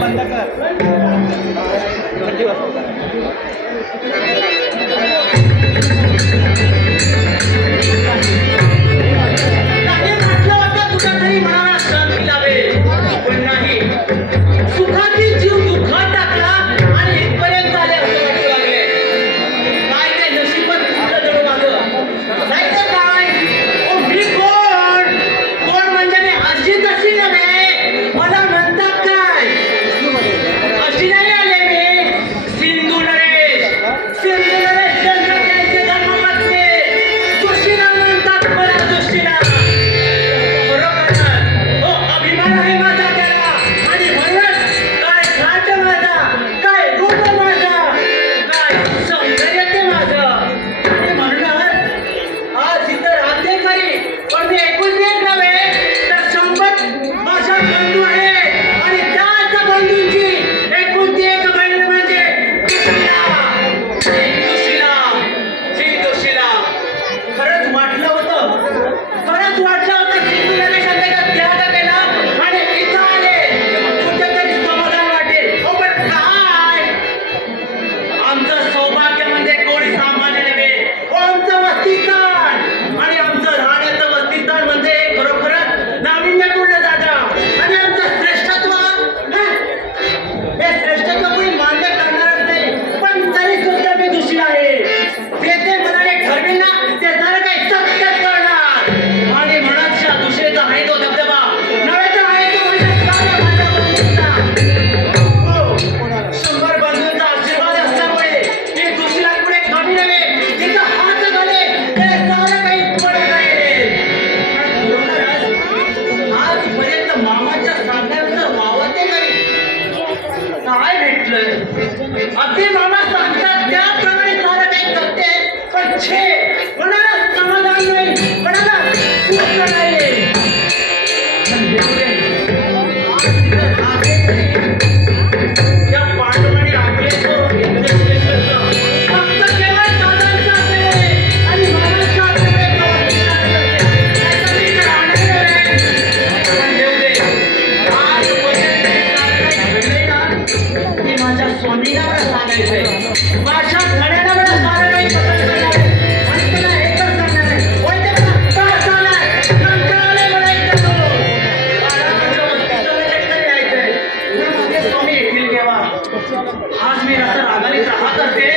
बंद कर. आज भी नजर आगलित रहा करते